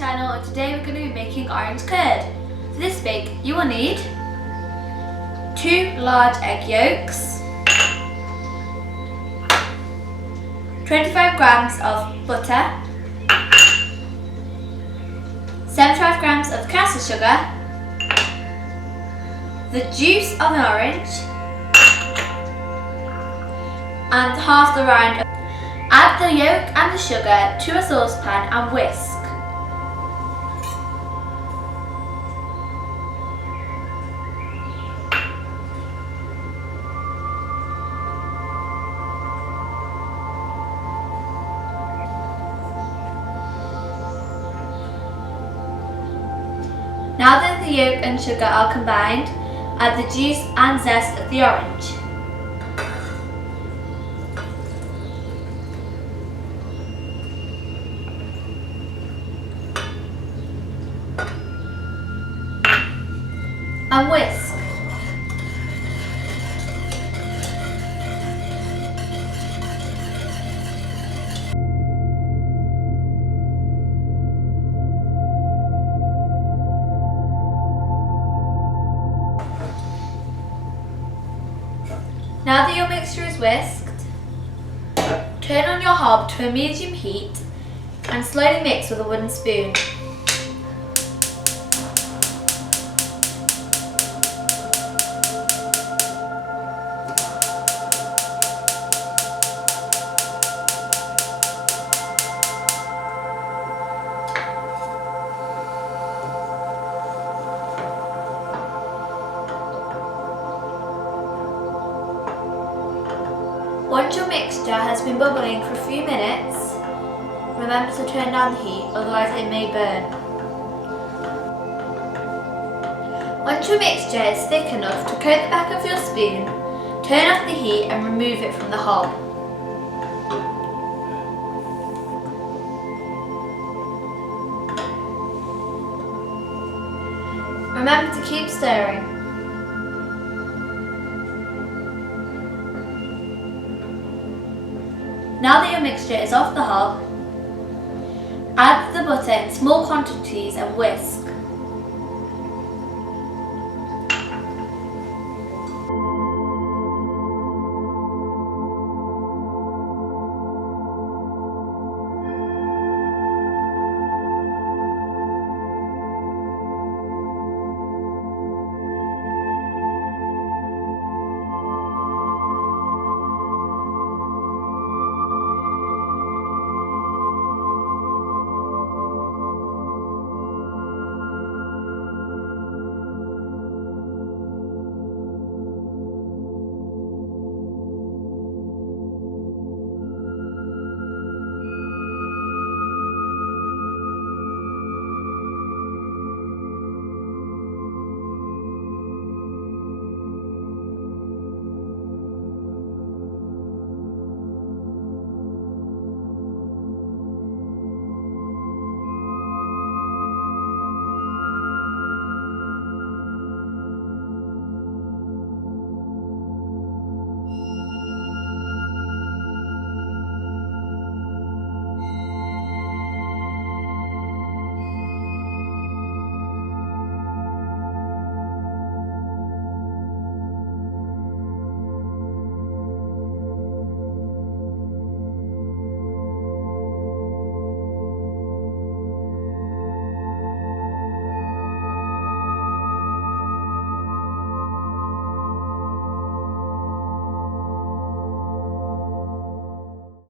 channel, and today we're going to be making orange curd. For this bake you will need 2 large egg yolks, 25 grams of butter, 75 grams of caster sugar, the juice of an orange, and half the rind. Add the yolk and the sugar to a saucepan and whisk. Now that the yolk and sugar are combined, add the juice and zest of the orange. And whisk. Now that your mixture is whisked, turn on your hob to a medium heat and slowly mix with a wooden spoon. Once your mixture has been bubbling for a few minutes, remember to turn down the heat, otherwise it may burn. Once your mixture is thick enough to coat the back of your spoon, turn off the heat and remove it from the hob. Remember to keep stirring. Now that your mixture is off the hob, add the butter in small quantities and whisk.